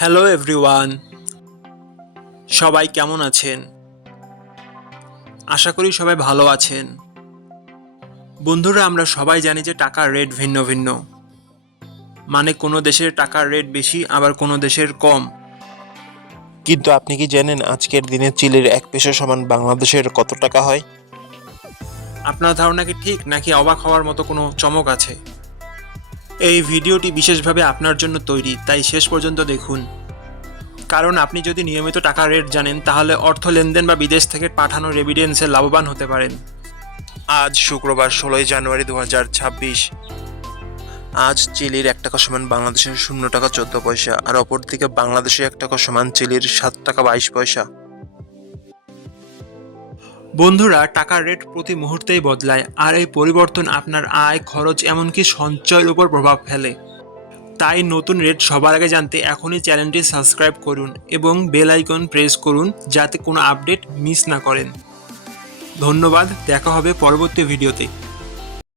Hello everyone, সবাই কেমন আছেন? আশা করি সবাই ভালো আছেন। বন্ধুরা, আমরা সবাই জানি যে টাকার রেট ভিন্ন ভিন্ন। মানে কোনো দেশের টাকার রেট বেশি, আবার কোনো দেশের কম। কিন্তু আপনি কি জানেন আজকের দিনে চিলির 1 পেসো সমান বাংলাদেশের কত টাকা হয়? আপনার ধারণা কি ঠিক, নাকি অবাক হওয়ার মতো কোনো চমক আছে? এই ভিডিওটি বিশেষভাবে আপনার জন্য তৈরি, তাই শেষ পর্যন্ত দেখুন। কারণ আপনি যদি নিয়মিত টাকার রেট জানেন, তাহলে অর্থ লেনদেন বা বিদেশ থেকে পাঠানো রেমিটেন্সে লাভবান হতে পারেন। আজ শুক্রবার 16ই জানুয়ারি 2026। আজ চিলির 1 টাকা সমান বাংলাদেশের 0 টাকা 14 পয়সা, আর অপরদিকে বাংলাদেশের 1 টাকা সমান চিলির 7 টাকা 22 পয়সা। বন্ধুরা, টাকার রেট প্রতি মুহূর্তেই বদলায়, আর এই পরিবর্তন আপনার আয়, খরচ, এমনকি সঞ্চয়ের উপর প্রভাব ফেলে। তাই নতুন রেট সবার আগে জানতে এখনই চ্যানেলটি সাবস্ক্রাইব করুন এবং বেল আইকন প্রেস করুন, যাতে কোনো আপডেট মিস না করেন। ধন্যবাদ, দেখা হবে পরবর্তী ভিডিওতে।